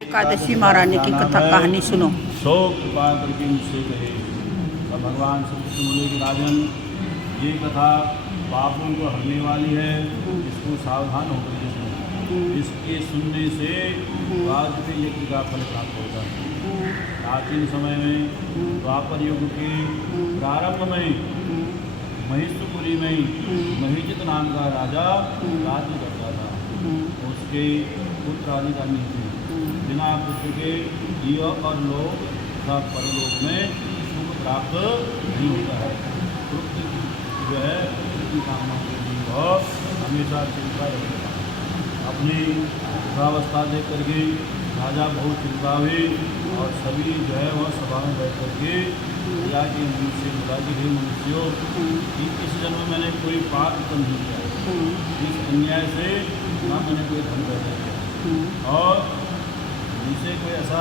एकादशी महारानी की कथा कहानी सुनो। शोक कृपा करके मुझसे कहे। अब भगवान श्री कृष्ण बोले कि राजन, ये कथा पापों को हरने वाली है, इसको सावधान होकर के सुनो। इसके सुनने से वाजपेयी यज्ञ का फल प्राप्त होता है। प्राचीन समय में द्वापर युग के प्रारंभ में महिषपुरी में महिजित नाम का राजा राज्य करता था। उसके पुत्र आदि का नहीं थे। बिना पुत्र के जीव और लोग तथा परलोक में सुख प्राप्त नहीं होता है। पुत्र जो है उसकी कामना के लिए और हमेशा चिंता रखता है। अपनी वृद्धावस्था देख करके राजा बहुत चिंता हुई और सभी जो है वह सभा में बैठ करके राजा के मनुष्य बोला कि हे मनुष्यों, इस जन्म में मैंने कोई पाप तो नहीं किया, इस अन्याय से ना मैंने कोई धन पैदा किया और जिसे कोई ऐसा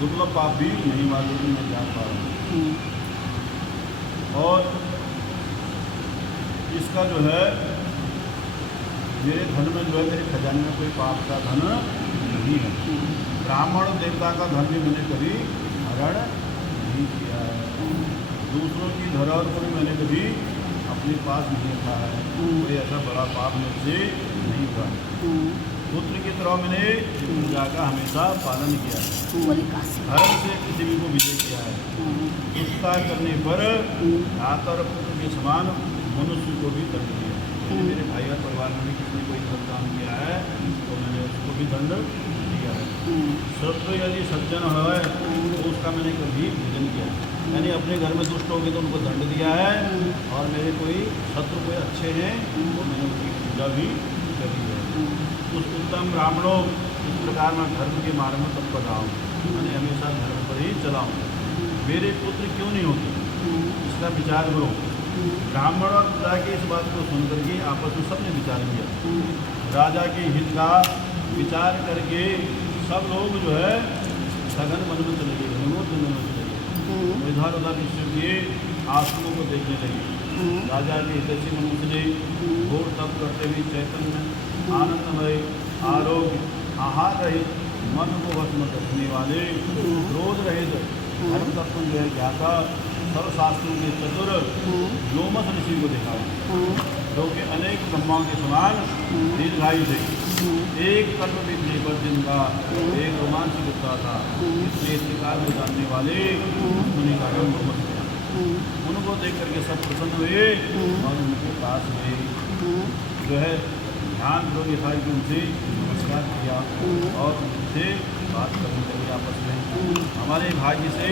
दुर्लभ पाप भी नहीं मालूम मैं जान पा रहा हूँ। और इसका जो है मेरे धन में जो है मेरे खजाने में कोई पाप का धन नहीं है। ब्राह्मण देवता का धन भी मैंने कभी हरण नहीं किया है। दूसरों की धरोहर को भी मैंने कभी अपने पास नहीं रखा है। कोई ऐसा बड़ा पाप मुझसे नहीं हुआ है। पुत्र की तरह मैंने पूजा का हमेशा पालन किया है। धर्म से किसी भी को विजय किया है। दुष्टता करने पर भ्राता और पुत्र के समान मनुष्य को भी दंड दिया है। मेरे भाई और परिवार में भी किसी ने कोई गलत काम किया है तो मैंने उसको भी दंड दिया है। शत्रु यदि सज्जन है तो उसका मैंने कभी भोजन किया है। यानी अपने घर में दुष्ट हो गए तो उनको दंड दिया है और मेरे कोई शत्रु कोई अच्छे हैं तो मैंने उनकी पूजा भी करी है। उस उत्तम ब्राह्मणों इस प्रकार मैं धर्म के मार्ग में तत्पर रहा हूँ। मैंने हमेशा धर्म पर ही चला हूँ। मेरे पुत्र क्यों नहीं होते इसका विचार करो। ब्राह्मण और प्रजा की इस बात को सुनकर के आपस में सबने विचार किया। राजा के हित का विचार करके सब लोग जो है सघन वन में चले गए, विनोद वन में चले गए। इधर उधर विश्व के आश्रमों को देखने लगे। राजा के हितैषी मनुष्य ने घोर तप करते हुए चैतन्य आनंदमय आरोग्य आहार रहित मन को भस्म रखने वाले क्रोध रहित धर्म तत्व जो है ज्ञाता सर्वशास्त्रों के चतुर व्योमस ऋषि को देखा, जो कि अनेक ब्रह्माओं के समान दीर्घायु थे। एक कल्प बीतने पर जिनका एक रोमांच दिखता था, इसलिए शिकार को जानने वाले मुनि का नाम व्योमस था। उनको देख करके सब प्रसन्न हुए और उनके पास गए जो है ध्यान लोग था कि उनसे नमस्कार किया और उनसे बात करने लगे आपस में। हमारे भाग्य से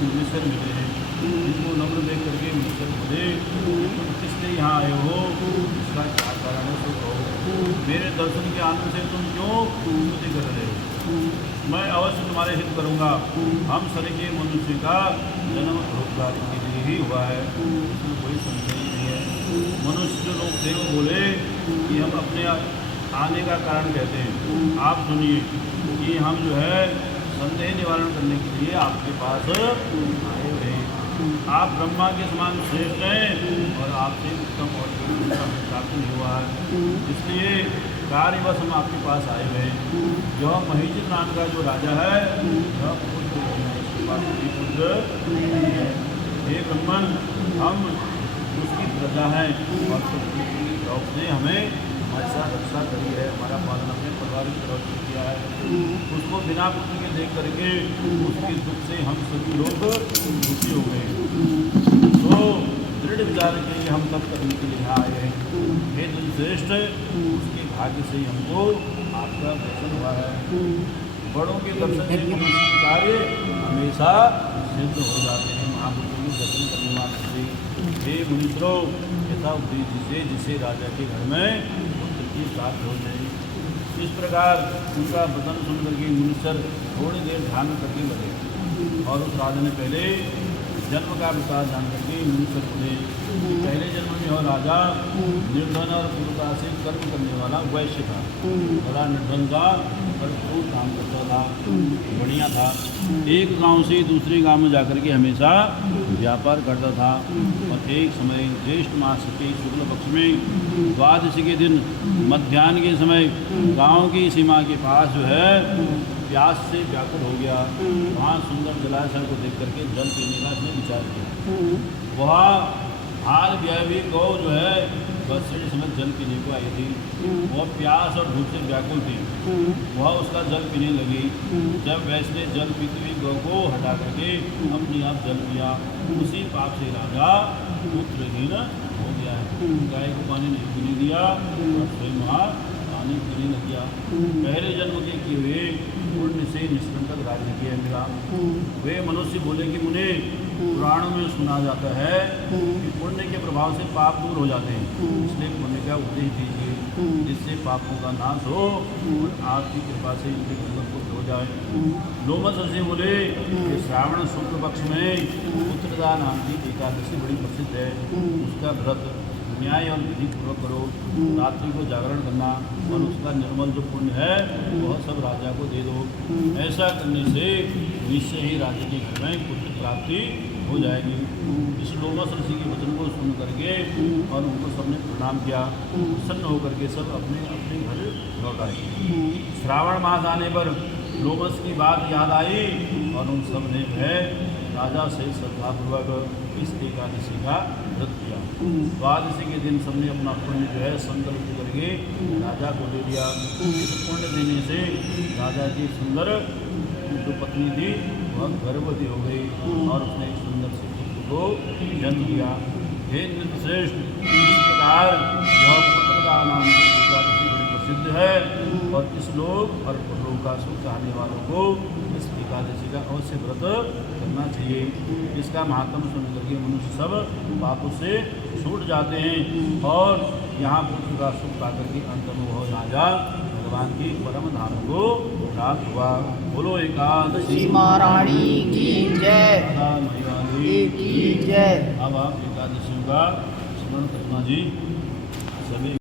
मिनिस्टर मिले हैं। इनको नम्र देख करके मिनिस्टर बोले तुम किस लिए यहाँ आए हो, इसका क्या कारण है तो कहो। मेरे दर्शन के आनंद से तुम क्यों स्तुति कर रहे हो। मैं अवश्य तुम्हारे हित करूँगा। हम सर के मनुष्य का जन्म रोजगार के लिए ही हुआ है, इसमें कोई संशय नहीं है। मनुष्य जो लोग थे वो बोले कि हम अपने आने का कारण कहते हैं। आप सुनिए कि हम जो है संदेह निवारण करने के लिए आपके पास आए हुए। आप ब्रह्मा के समान श्रेष्ठ हैं और आपसे उत्तम और प्राप्त नहीं हुआ है, इसलिए कार्यवश हम आपके पास आए हुए हैं। जो महिजित नाम का जो राजा है वह पुत्र उसके पास कोई पुत्र नहीं है। हे ब्रह्मन, हम उसकी प्रजा है और उसने हमें हमारे साथ रक्षा करी है, हमारा पालन अपने परिवार की तरफ से किया है। उसको बिना पुत्र के देख करके उसके दुख से हम सभी लोग दुखी हो गए। तो दृढ़ विचार के लिए हम तब करने के लिए यहाँ आए हैं। हे तुम श्रेष्ठ, उसके भाग्य से ही हमको आपका दर्शन हुआ है। बड़ों के दर्शन से मनुष्य के कार्य हमेशा सिद्ध हो जाते हैं। महापुरुषों के दर्शन करने वाले से हे मुनीश्वरों, यथा उपदेश जिसे राजा के घर में पुत्र की प्राप्त हो जाए। इस प्रकार उनका वचन सुन करके मुनीश्वर थोड़ी देर ध्यान करके लगे और उस राजा ने पहले जन्म का विकास जान करके मुनीश्वर बोले पहले जन्म में वह राजा निर्धन और क्रूरता से कर्म करने वाला वैश्य था। बड़ा निर्धन था पर खूब काम करता था, बढ़िया था। एक गांव से दूसरे गांव में जाकर के हमेशा व्यापार करता था। और एक समय ज्येष्ठ मास के शुक्ल पक्ष में द्वादशी के दिन मध्याह्न के समय गांव की सीमा के पास जो है प्यास से व्याकुल हो गया। वहाँ सुंदर जलाशय को देख करके जल पीने का इसने विचार किया। वहाँ हाल व्यावी गौ जो है बरसठी समय जल पीने को आई थी। वह प्यास और भूख से व्याकुल थी। वह उसका जल पीने लगी। जब वैसे जल पीती हुई गौ को हटा करके अपने आप जल पिया, उसी पाप से राजा पुत्रहीन हो गया है। गाय को पानी नहीं पीने दिया और स्वयं वहाँ पानी पीने लग गया। पहले जन्म के किए हुए पुण्य से निष्कंटक राज्य किया मिला। वे मनुष्य बोले कि मुने पुराणों में सुना जाता है कि पुण्य के प्रभाव से पाप दूर हो जाते हैं, इसलिए पुण्य का उपदेश दीजिए जिससे पापों का नाश हो और आपकी कृपा से इनके जीवन को हो जाए। लोमस ऋषि बोले कि श्रावण शुक्ल पक्ष में पुत्रदा नाम की एकादशी बड़ी प्रसिद्ध है। उसका व्रत न्याय और विधि पूर्वक करो, रात्रि को जागरण करना और उसका निर्मल जो पुण्य है वह सब राजा को दे दो। ऐसा करने से निश्चय ही राजा के घर में पुत्र प्राप्ति हो जाएगी। इस लोमस ऋषि के वचन को सुन करके और उनको सबने प्रणाम किया। प्रसन्न होकर के सब अपने अपने घर लौट आए। श्रावण मास आने पर लोमस की बात याद आई और उन सब ने राजा से श्रद्धापूर्वक इस एकादशी का व्रत किया। द्वादशी के दिन सबने अपना पुण्य जो है संकल्प करके राजा को दे दिया। इस पुण्य देने से राजा की सुंदर जो पत्नी थी वह गर्भवती हो गई और उसने एक सुंदर से पुत्र को जन्म दिया। हे नृपश्रेष्ठ, इस प्रकार यह पुत्रदा नाम की एकादशी बड़ी प्रसिद्ध है और इस लोक और परलोक का सुख चाहने वालों को इस एकादशी का अवश्य व्रत करना चाहिए। इसका महात्म सुन करके मनुष्य सब पापों से छूट जाते हैं और यहाँ पुत्र का सुख पाकर के अंत में वह राजा भगवान की परम धाम को प्राप्त हुआ। बोलो एकादशी महारानी की जय की जय। अब आप एकादशी का स्मरण करना जी सभी।